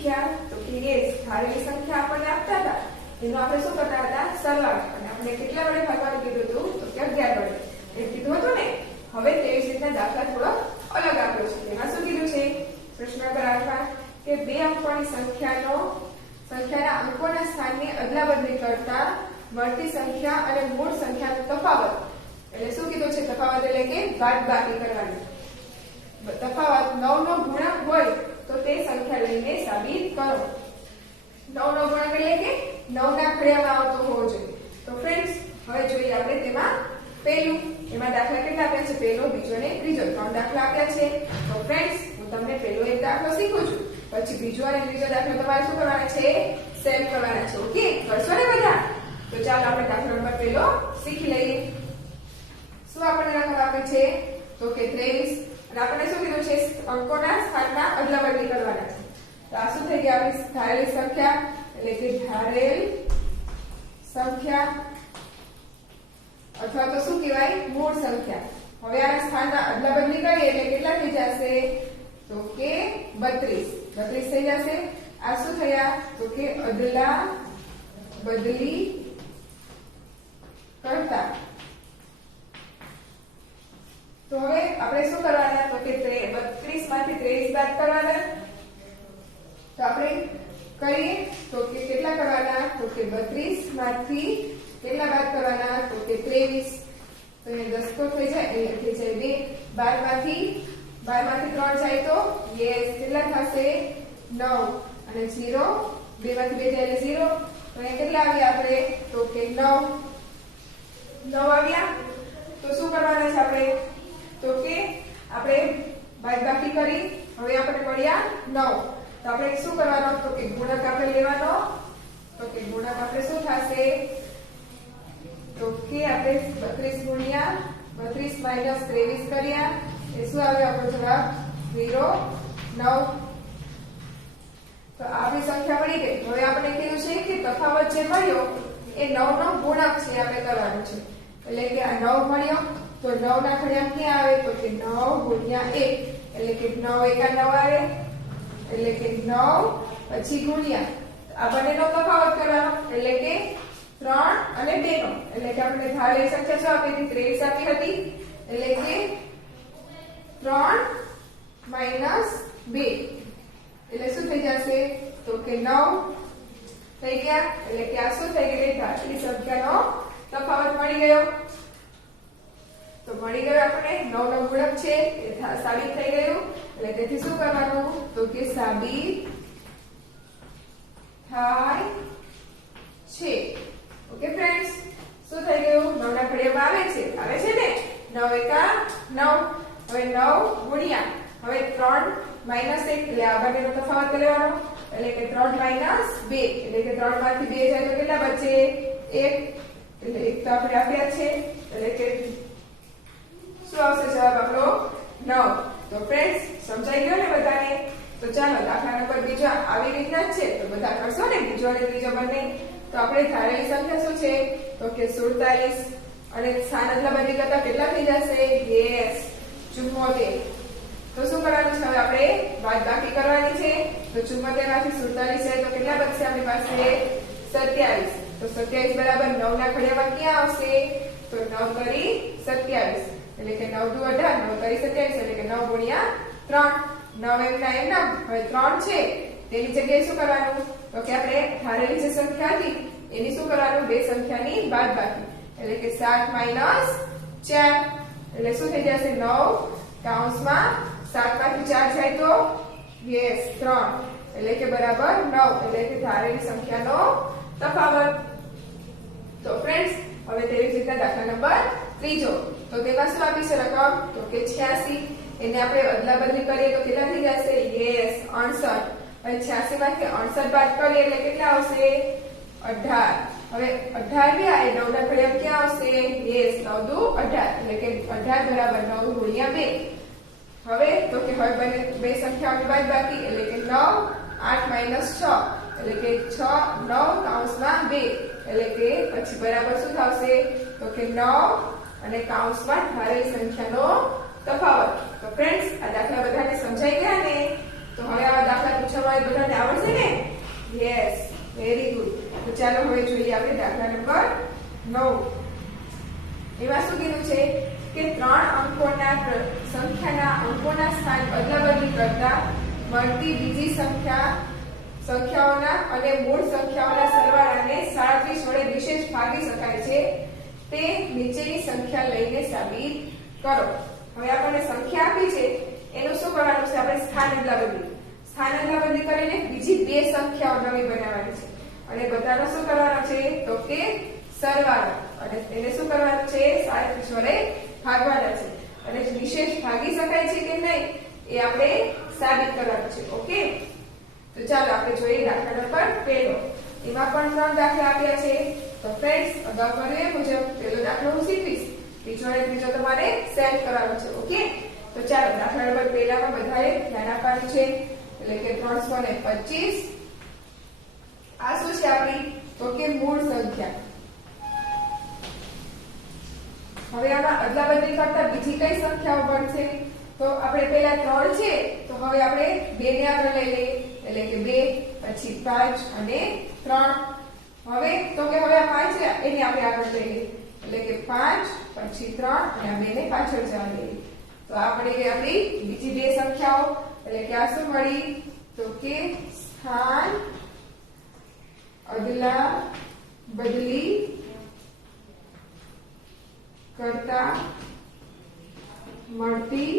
શીખ્યા તો કે એ ધારેલી સંખ્યા આપણને આપતા હતા એનો આપણે શું કરતા હતા સરવાળો અને આપણે કેટલા વડે ભાગવાનું કીધું હતું તો કે 11 વડે એ કીધું હતું ને। હવે તેવી જ રીતના દાખલા થોડો અલગ આપ્યો છે તેમાં શું કીધું છે પ્રશ્ન નંબર 8 કે બે અંકોની સંખ્યાના અંકોના સ્થાનની અદલાબદલી કરતા મળતી સંખ્યા અને મૂળ સંખ્યાનો તફાવત એટલે શું કીધું છે તફાવત એટલે કે બાદબાકી કરવાની તફાવત 9 નો ગુણક હોય તો તે સંખ્યા લઈને સાબિત કરો। 9 નો ગુણક એટલે કે 9 ના ઘડિયામાં આવતો હોવો જોઈએ। તો ફ્રેન્ડ્સ હવે જોઈએ આપણે તેમાં પહેલું એમાં દાખલા કેટલા આપ્યા છે પહેલો બીજો અને ત્રીજો 3 દાખલા આપ્યા છે। તો ફ્રેન્ડ્સ હું તમને પહેલો એક દાખલો શીખું છું પછી બીજો અને ત્રીજો દાખલો તમારે શું કરવાના છે સેવ કરવાના છે। ઓકે કરશો ને બધા? તો ચાલો આપણે દાખલા નંબર પહેલો શીખી લઈએ। શું આપણને રકમ આપે છે તો કે 23 અને આપણે શું કીધું છે અંકોના સ્થાનના અદલાબદલી કરવાના છે। તો આ શું થઈ ગયા આપણી ધારેલી સંખ્યા એટલે કે ધારેલ સંખ્યા અથવા તો શું કહેવાય મૂળ સંખ્યા। હવે આના સ્થાનના અદલાબદલી કરીએ એટલે કેટલા થઈ જશે તો કે 32 થઈ જશે। આ શું થયા તો કે અદલા બદલી કરતા। તો હવે આપણે શું કરવાના તો કે 32 માંથી 23 બાદ કરવાના। તો આપણે કરીએ તો કે કેટલા કરવાના તો કે 32 માંથી કેટલા બાદ કરવાના તો કે 23 તો એ 10 તો થઈ જાય એટલે થઈ જાય 2 12 માંથી 3 જાય તો યસ કેટલા થશે 9 અને 0 2 માંથી 2 જાય એટલે 0 તો એ કેટલા આવ્યા આપણે તો કે 9 આવ્યા। તો શું કરવાના છે આપણે તો કે આપણે બાદબાકી કરી હવે આપણે મળ્યા 9 તો આપણે શું કરવાનો તો કે ગુણક આપણે લેવાનો તો કે ગુણક આપણે શું થશે તો કે આપણે 32 ગુણ્યા 32 માઈનસ 23 કર્યા એ શું આવે આપણો જવાબ 0 9 તો આપણી સંખ્યા મળી ગઈ। હવે આપણે કીધું છે કે તફાવત જે મળ્યો એ 9 નો ગુણક છે આપણે કરવાનું છે એટલે કે આ 9 મળ્યો તો 9 ના ઘડિયામાં ક્યાં આવે તો કે 9 ગુણ્યા 1 એટલે કે 9 એકા 9 આવે એટલે કે 9 પછી ગુણ્યા આ બંનેનો તફાવત કરવાનો એટલે કે 3 અને 2 નો એટલે કે આપણે ધારેલી સંખ્યા શું આપી હતી 23 આપી હતી એટલે કે 3 માઈનસ 2 એટલે શું થઈ જશે તો કે 9 થઈ ગયા એટલે કે આ શું થઈ ગઈ ધારેલી સંખ્યાનો તફાવત મળી ગયો। તો મળી ગયો આપણે 9 નો ગુણક છે એ સાબિત થઈ ગયું એટલે તેથી શું કરવાનું તો કે સાબિત થાય છે। ઓકે ફ્રેન્ડ્સ શું થઈ ગયું 9 ના ઘડિયામાં આવે છે ને 9 એકા 9 હવે 9 ગુણ્યા હવે 3 માઈનસ 1 એટલે આ બંનેનો તફાવત લેવાનો એટલે કે 3 માઈનસ 2 એટલે કે 3 માંથી 2 જાય તો કેટલા બચે 1 એટલે 1 તો આપણે આપ્યા છે એટલે કે શું આવશે જવાબ આપણો 9। તો ફ્રેન્ડ્સ સમજાઈ ગયો ને બધાને? તો ચાલો દાખલા નંબર બીજો આવી રીતના જ છે તો બધા કરશો ને બીજો અને ત્રીજો બંને। તો આપણે ધારેલી સંખ્યા શું છે તો કે 47 અને સ્થાન અદલાબદલી કરતા કેટલા થઈ જશે યસ 74 તો શું કરવાનું છે હવે આપણે બાદબાકી કરવાની છે તો 74 માંથી 47 જાય તો કેટલા બચશે આપણી પાસે 27 તો 27 બરાબર 9 ના ઘડિયામાં ક્યાં આવશે તો 9 કરી 27 એટલે કે 9 દુ 18 9 કરી 27 એટલે કે 9 ગુણ્યા 3 9 એમ ના હવે 3 છે તેની જગ્યાએ શું કરવાનું તો કે આપણે ધારેલી જે સંખ્યા હતી એની શું કરવાનું બે સંખ્યાની બાદબાકી એટલે કે 7 માઈનસ 4 એટલે શું થઈ જશે 9 કૌંસમાં 7 માંથી 4 જાય તો યસ 3 એટલે કે બરાબર 9 એટલે કે ધારેલી સંખ્યાનો તફાવત। તો ફ્રેન્ડ્સ હવે તેવી જ રીતના દાખલા નંબર ત્રીજો તો તેમાં શું આપી છે રકમ તો કે 86 એને આપણે અદલાબદલી કરીએ તો કેટલા થઈ જશે યસ 68 હવે 86 માંથી 68 બાદ કરીએ એટલે કેટલા આવશે 18 હવે 18 ગયા એ 9 ના ઘડિયામાં ક્યાં આવશે યસ 9 દુ 18 એટલે કે 18 બરાબર 9 ગુણ્યા 2 હવે તો કે હવે બે સંખ્યાઓની બાદબાકી એટલે કે 9 8 માઈનસ 6 એટલે કે 6 9 કૌંસમાં 2 એટલે કે પછી બરાબર શું થશે તો કે 9 અને કૌંસમાં ધારેલી સંખ્યાનો તફાવત। તો ફ્રેન્ડ્સ આ દાખલા બધાને સમજાઈ ગયા ને? તો હવે આવા દાખલા 6 વાળી બધાને આવડશે ને? Yes, very good. તો ચાલો હવે જોઈએ આપણે દાખલા નંબર 9. એમાં શું કીધું છે કે 3 અંકોના સંખ્યાના અંકોના સ્થાન અદલાબદલી કરતા મળતી બીજી સંખ્યાઓના અને મૂળ સંખ્યાઓના સરવાળાને 37 વડે વિશેષ ભાગી શકાય છે તે નીચેની સંખ્યા લઈને સાબિત કરો. હવે આપણને સંખ્યા આપી છે એનું શું કરવાનું છે? આપણે સ્થાન અદલાબદલી કરીને બીજી બે સંખ્યાઓ નવી બનાવવાની છે અને બધાનો શું કરવાનો છે? તો કે સરવાળો, અને એને શું કરવાનું છે? 37 વડે ભાગવાના છે અને વિશેષ ભાગી શકાય છે કે નહીં એ આપણે સાબિત કરવાનું છે. ઓકે, તો ચાલો આપણે જોઈએ દાખલા નંબર 1. એમાં પણ 3 દાખલા આપ્યા છે. તો ફ્રેન્ડ્સ, અગાઉ કર્યું એ મુજબ પહેલો દાખલો હું શીખવીશ, બીજો અને ત્રીજો તમારે સેટ કરવાનો છે. ઓકે, તો ચાલો દાખલા નંબર 1 માં બધાએ ધ્યાન આપવાનું છે, એટલે કે 325. આ શું છે આપણી? તો કે મૂળ સંખ્યા. હવે આમાં અદલાબદલી કરતા બીજી કઈ સંખ્યાઓ બનશે? તો આપણે પહેલા 3 છે, તો હવે આપણે 2 ને આગળ લઈ લઈએ, એટલે કે 2, પછી 5 અને 3. હવે તો કે હવે આ 5 છે એને આપણે આગળ લઈ લઈએ, એટલે કે 5 પછી 3 અને આ 2 ને પાછળ જવા દઈએ. તો આ પડી ગઈ આપણી બીજી બે સંખ્યાઓ, એટલે કે આ શું મળી? તો કે સ્થાન અદલાબદલી કરતા મળતી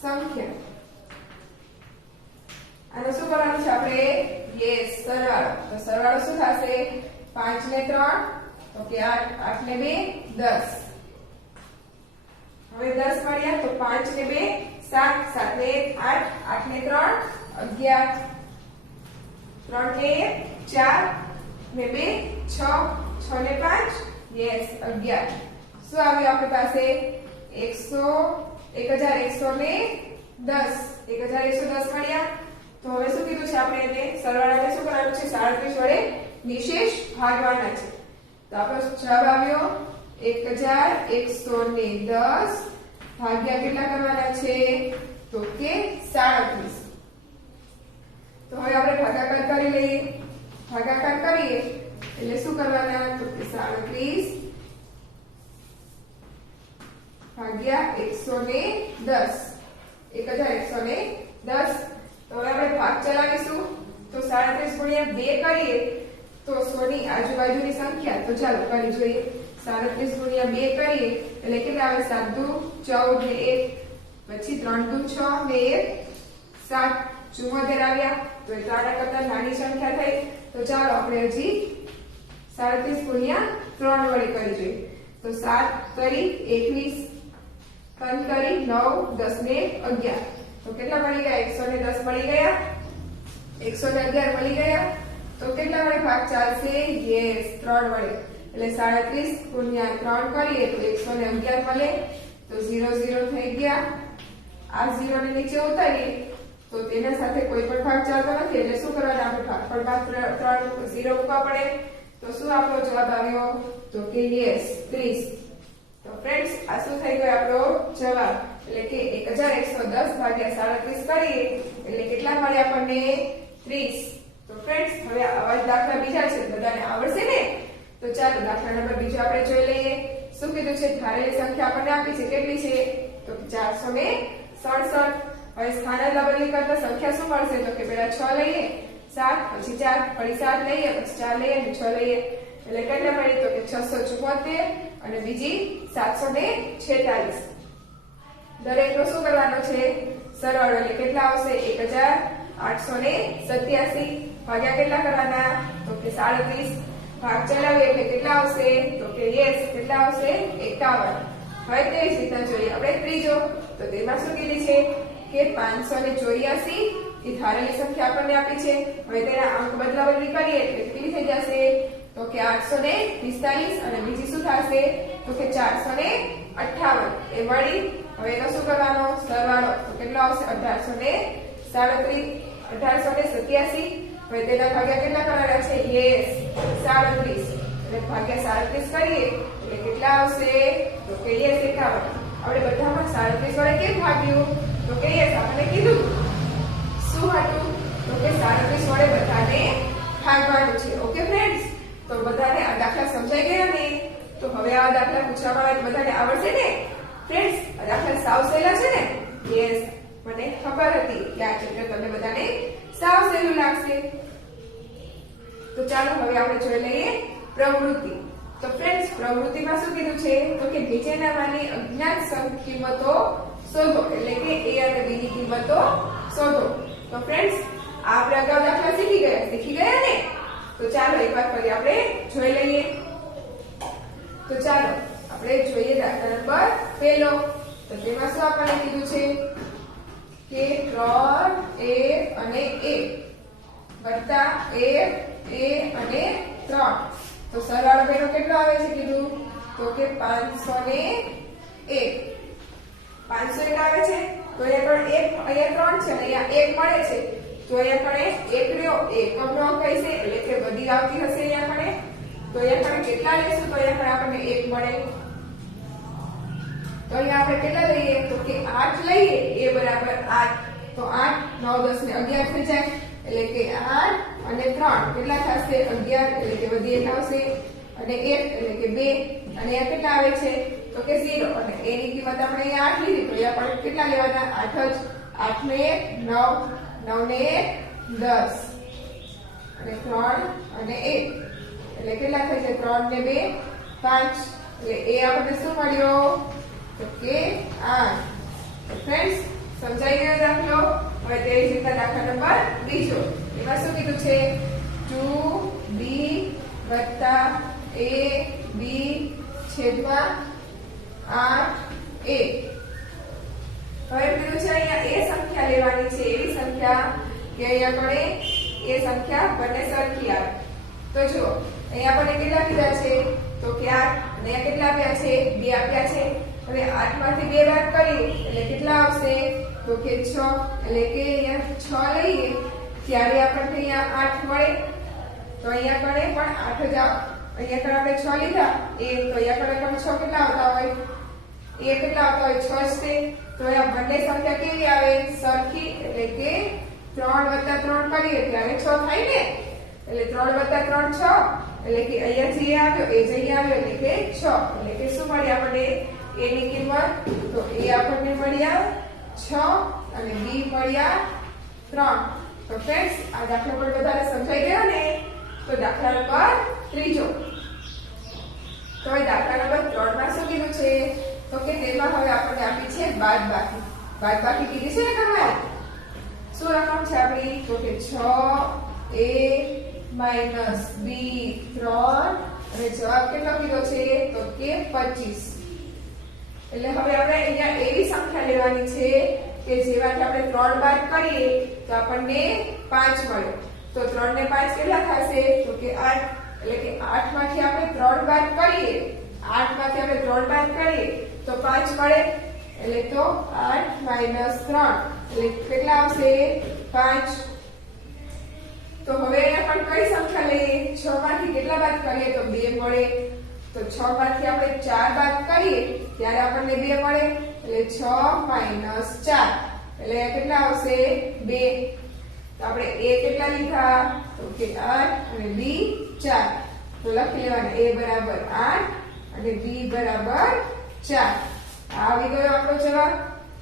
સંખ્યા. આનો શું કરવાનું છે આપણે? યસ, સરવાળો. તો સરવાળો શું થશે? 5 ને 3 તો કે 8, 8 ને 2 10. હવે 10 મળ્યા તો 5 ને 2 7, 7 ને 1 8, 8 ને 3 11, 3 ને 1 4 ને 2 6, 6 ને 5 યસ 11. શું આવ્યું આપણી પાસે? 1110. 1110 મળ્યા. તો હવે શું કીધું છે આપણે? એને સરવાળાને શું કરવાનું છે? 37 વડે નિશેષ ભાગવાના છે. તો આપણો જવાબ આવ્યો 1110 ભાગ્યા કેટલા કરવાના છે? તો કે 37. તો હવે આપણે ભાગાકાર કરી લઈએ. ભાગાકાર કરીએ એટલે શું કરવાના? તો કે 37 ભાગ્યા 110. 1110. તો હવે આપણે ભાગ ચલાવીશું. તો 37 ગુણ્યા 2 કરીએ તો 100 ની આજુબાજુની સંખ્યા. તો ચાલો કરી જોઈએ. 37 ગુણ્યા 2 કરીએ એટલે કેટલા આવે? 7 દુ 14 ને 1 પછી 3 દુ 6 ને 1 7 74 આવ્યા. તો એ 3 કરતા નાની સંખ્યા થઈ. તો ચાલો આપણે હજી 37 ગુણ્યા 3 વડે કરી જોઈએ. તો 7 કરી 21 3 કરી 9 10 ને 11. તો કેટલા મળી ગયા? 110 મળી ગયા. 111 મળી ગયા. તો કેટલા વડે ભાગ ચાલશે? યસ, 3 વડે. એટલે 37 ગુણ્યા 3 કરીએ તો 111 મળે. તો 0 0 થઈ ગયા. આ 0 ને નીચે ઉતારીએ તો તેના સાથે કોઈ પણ ભાગ ચાલતો નથી, એટલે શું કરવાનું? આપણે ભાગફળમાં 3 0 મૂકવા પડે. તો શું આપણો જવાબ આવ્યો? તો કે યસ 30. તો ફ્રેન્ડ્સ, આ શું થઈ ગયો આપણો જવાબ? એટલે કે 1110 ભાગ્યા 37 કરીએ એટલે કેટલા મળે આપણને? 30. તો ફ્રેન્ડ્સ, હવે આવા જ દાખલા બીજા છે, બધાને આવડશે ને? તો ચાલો દાખલા નંબર બીજો આપણે જોઈ લઈએ. શું કીધું છે? ધારેલી સંખ્યા આપણને આપી છે. કેટલી છે? તો 467. હવે સ્થાન અદલાબદલી કરતા સંખ્યા શું મળશે? તો કે પહેલા 6 લઈએ, 7 પછી 4 ફરી 7 લઈએ, પછી 4 લઈએ અને 6 લઈએ એટલે કેટલા મળે? તો કે 674 અને બીજી 746. દરેકનો શું કરવાનો છે? સરવાળો. એટલે કેટલા આવશે? 1887 ભાગ્યા કેટલા કરવાના? તો કે 37. ભાગ ચલાવીએ એટલે કેટલા આવશે? તો કે યસ કેટલા આવશે? 51. હવે તેવી જ રીતના જોઈએ આપણે ત્રીજો. તો તેમાં શું કીધી છે કે 584 એ ધારેલી સંખ્યા આપણને આપી છે. હવે તેના અંક બદલાબદલી કરીએ એટલે કેટલી થઈ જશે? તો કે 845 અને બીજી શું થશે? તો કે 458 એ મળી. હવે એનો શું કરવાનો? સરવાળો. તો કેટલો આવશે? 1887. હવે તેના ભાગ્યા કેટલા કરવાના છે? યસ 37. એટલે ભાગ્યા 37 કરીએ એટલે કેટલા આવશે? તો કે યસ 51. આપણે બધામાં 37 વડે કેમ ભાગ્યું? તો કે યસ આપણે કીધું શું હતું? તો કે 37 વડે બધાને ભાગવાનું છે. ઓકે ફ્રેન્ડ્સ, તો બધાને આ દાખલા સમજાઈ ગયા ને? તો હવે આ દાખલા પૂછવામાં આવે બધાને આવડશે ને ફ્રેન્ડ્સ? આ દાખલા સાવ સહેલા છે ને? યસ, મને ખબર હતી કે આ ચેપ્ટર તમને બધાને સાવ સહેલું લાગશે. તો ચાલો હવે આપણે જોઈ લઈએ પ્રવૃત્તિ. તો ફ્રેન્ડ્સ, પ્રવૃત્તિમાં શું કીધું છે? તો કે નીચેનામાંની અજ્ઞાત કિંમતો શોધો, એટલે કે a અને b ની કિંમતો શોધો. તો ફ્રેન્ડ્સ, આપણે અગાઉ દાખલા શીખી ગયા ને? તો ચાલો એકવાર ફરી આપણે જોઈ લઈએ. તો ચાલો આપણે જોઈએ દાખલા નંબર પહેલો. તો તેમાં શું આપણને કીધું છે કે 3a અને a વત્તા a અને 3. તો સરવાળો બેનો કેટલો આવે છે કીધું? તો કે 501. 501 આવે છે. તો અહીંયા 3 છે અને અહીંયા 1 મળે છે. તો અહીંયા કણે 1 રહ્યો, એકમનો અંક કઈ છે એટલે કે બધી આવતી હશે અહીંયા કણે. તો અહીંયા કણે કેટલા લેશું? તો અહીંયા કણે આપણને 1 મળે. તો અહીંયા આપણે કેટલા લઈએ? તો કે 8 લઈએ. a બરાબર 8. તો 8 9 10 ને 11 થઈ જાય. એટલે કે 8 અને 3 કેટલા થશે? 11. એટલે કે બધી 1 આવશે. અને 1 એટલે કે 2. અને અહીંયા કેટલા આવે છે? તો કે 0. અને a ની કિંમત આપણે અહીંયા 8 લીધી. તો અહીંયા આપણે કેટલા લેવાના? 8 જ. 8 ને 9, 9 ને 10 અને 3 અને 1 એટલે કેટલા થઈ જાય? 3 ને 2 5. એટલે a આપણને શું મળ્યો? તો કે 8. ફ્રેન્ડ્સ, સમજાઈ ગયો દાખલો? હવે તે જ રીતના દાખલા નંબર બીજો. એમાં શું કીધું છે? 2b વત્તા ab છેદમાં 8a. હવે કીધું છે અહીંયા એ સંખ્યા લેવાની છે, એવી સંખ્યા કે અહીંયા કણે એ સંખ્યા બંને સરખી આવે. તો જો અહીંયા આપણને કેટલા કીધા છે? તો કે 8. અને અહીંયા કેટલા આપ્યા છે? 2 આપ્યા છે. હવે 8 માંથી 2 બાદ કરીએ એટલે કેટલા આવશે? તો કે 6. એટલે કે અહીંયા 6 લઈએ ત્યારે આપણને અહીંયા 8 મળે. તો અહીંયા કણે પણ 8 જ અહીંયા કણે આપણે 6 લીધા એ, તો અહીંયા કણે પણ 6 કેટલા આવતા હોય? એ કેટલા આવતા હોય? 6 જ છે. તો અહીંયા બંને સંખ્યા કેવી આવે? સરખી. એટલે કે 3 + 3 કરીએ ત્યારે 6 થાય ને? એટલે 3 + 3 6. એટલે કે અહીંયા જે આવ્યો એ જ અહીંયા આવ્યો એટલે કે 6. એટલે કે શું મળે આપણને? a ની કિંમત તો a આપણને મળ્યા 6 અને b મળ્યા 3. તો ફ્રેન્ડ્સ, આ દાખલો પણ બધાને સમજાઈ ગયો ને? તો દાખલા નંબર ત્રીજો. તો હવે દાખલા નંબર 3 માં શું કીધું છે? તો કે તેમાં હવે આપણને આપી છે બાદબાકી. બાદબાકી કીધી છે ને તમારે? શું રકમ છે આપણી? તો કે 6a - b 3 અને જવાબ કેટલો કીધો છે? તો કે 25. એટલે હવે આપણે અહીંયા એવી સંખ્યા લેવાની છે કે જેમાંથી આપણે 3 બાદ કરીએ તો આપણને 5 મળે. તો 3 ને 5 કેટલા થશે? તો કે 8. એટલે કે 8 માંથી આપણે 3 બાદ કરીએ, 8 માંથી આપણે 3 બાદ કરીએ તો 5 મળે. એટલે તો 8 - 3 એટલે કેટલા આવશે? 5. તો હવે અહીંયા પણ કઈ સંખ્યા લઈએ? 6 માંથી કેટલા બાદ કરીએ તો 2 મળે. તો 6 માંથી આપણે 4 બાદ કરીએ ત્યારે આપણને 2 મળે. એટલે 6 - 4 એટલે કેટલા આવશે? 2. તો આપણે a કેટલા લીધા? તો કે 8 અને b 4. તો લખી લેવાના a બરાબર 8 અને b બરાબર 4. આવી ગયો આપણો જવાબ.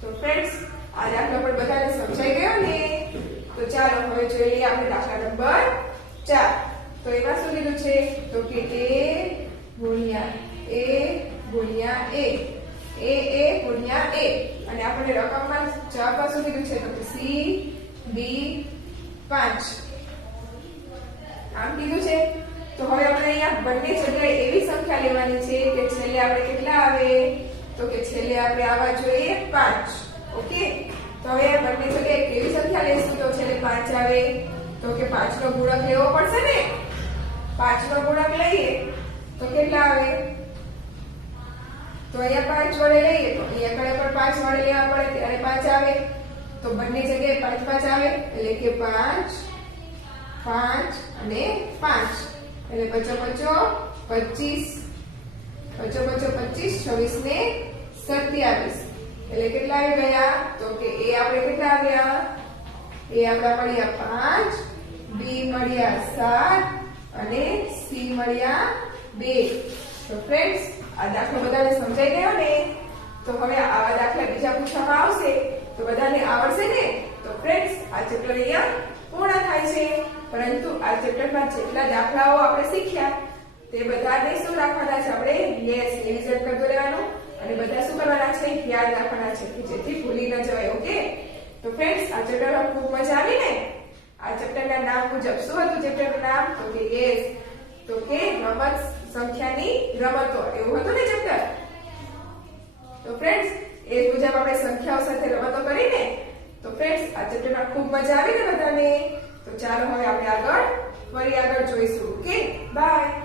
તો ફ્રેન્ડ્સ, આ દાખલો પણ બધાને સમજાઈ ગયો ને? તો ચાલો હવે જોઈ લઈએ આપણે દાખલા નંબર 4. તો એમાં શું કીધું છે? તો કે a ગુણ્યા a ગુણ્યા a ગુણ્યા a. અને આપણે રકમમાં જવાબમાં શું કીધું છે? તો કે c b 5 આમ કીધું છે. તો હવે આપણે અહીંયા બંને જગ્યાએ એવી સંખ્યા લેવાની છે કે છેલ્લે આપણે કેટલા આવે? તો કે છેલ્લે આપણે આવવા જોઈએ 5. ઓકે, તો હવે બંને જગ્યાએ કેવી સંખ્યા લેશું તો છેલ્લે 5 આવે? તો કે 5 નો ગુણક લેવો પડશે ને? 5 નો ગુણક લઈએ તો કેટલા આવે? તો અહીંયા 5 વડે લઈએ તો અહીંયા કણે પણ 5 વડે લેવા પડે ત્યારે 5 આવે. તો બંને જગ્યાએ 5 5 આવે એટલે કે 5 5 અને 5 એટલે 5 25 25 26 ને 27 એટલે કેટલા આવી ગયા? તો કે એ આપણે કેટલા આવ્યા? એ આપણા મળ્યા 5, બી મળ્યા 7 અને સી મળ્યા 2. તો ફ્રેન્ડ્સ આ દાખલો બધાને સમજાઈ ગયો ને? તો હવે આવા દાખલા બીજા પૂછવામાં આવશે તો બધાને આવડશે ને? તો ફ્રેન્ડ્સ આ ચેપ્ટર અહીંયા પૂર્ણ થાય છે. પરંતુ આ ચેપ્ટરમાં જેટલા દાખલાઓ આપણે શીખ્યા તે બધાને શું રાખવાના છે? આપણે યસ રિવિઝન કરતો રહેવાનું અને બધા શું કરવાના છે? યાદ રાખવાના છે કે જેથી ભૂલી ન જવાય. ઓકે? તો ફ્રેન્ડ્સ આ ચેપ્ટરમાં ખૂબ મજા આવી ને? આ ચેપ્ટરના નામ મુજબ શું હતું ચેપ્ટરનું નામ? તો કે યસ, તો કે રમત સંખ્યાની રમતો, એવું હતું ને ચેપ્ટર? તો ફ્રેન્ડ્સ એ મુજબ આપણે સંખ્યાઓ સાથે રમતો કરીને તો ફ્રેન્ડ્સ આ ચેપ્ટરમાં ખૂબ મજા આવી ને બધાને? તો ચાલો હવે આપણે ફરી આગળ જોઈશું. Okay, by.